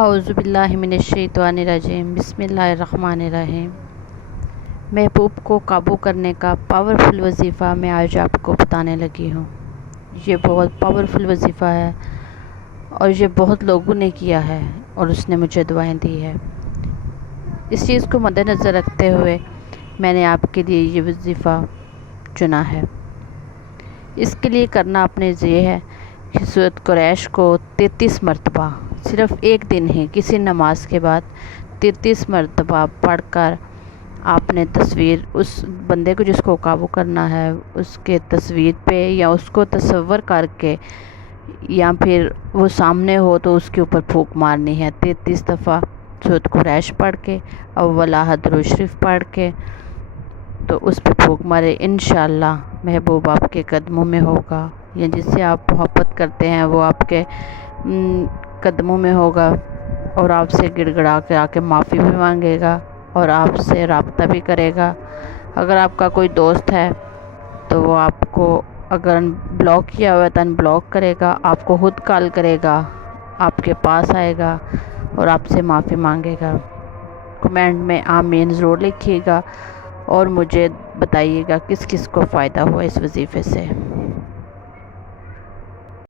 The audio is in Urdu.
اعوذ باللہ من الشیطان الرجیم، بسم اللہ الرحمن الرحیم۔ محبوب کو قابو کرنے کا پاورفل وظیفہ میں آج آپ کو بتانے لگی ہوں۔ یہ بہت پاورفل وظیفہ ہے اور یہ بہت لوگوں نے کیا ہے اور اس نے مجھے دعائیں دی ہے۔ اس چیز کو مد نظر رکھتے ہوئے میں نے آپ کے لیے یہ وظیفہ چنا ہے۔ اس کے لیے کرنا آپ نے یہ ہے کہ سورۃ قریش کو 33 مرتبہ، صرف ایک دن ہی کسی نماز کے بعد 33 مرتبہ پڑھ کر آپ نے تصویر، اس بندے کو جس کو قابو کرنا ہے اس کے تصویر پہ یا اس کو تصور کر کے یا پھر وہ سامنے ہو تو اس کے اوپر پھونک مارنی ہے 33 دفعہ سورۃ قریش پڑھ کے، اول احد درود شریف پڑھ کے، تو اس پہ پھونک مارے۔ انشاءاللہ محبوب آپ کے قدموں میں ہوگا، یا جس سے آپ محبت کرتے ہیں وہ آپ کے قدموں میں ہوگا اور آپ سے گڑ گڑا کے آ کے معافی بھی مانگے گا اور آپ سے رابطہ بھی کرے گا۔ اگر آپ کا کوئی دوست ہے تو وہ آپ کو اگر بلاک کیا ہوا ہے تو ان بلاک کرے گا، آپ کو خود کال کرے گا، آپ کے پاس آئے گا اور آپ سے معافی مانگے گا۔ کمنٹ میں آمین ضرور لکھیے گا اور مجھے بتائیے گا کس کس کو فائدہ ہوا اس وظیفے سے۔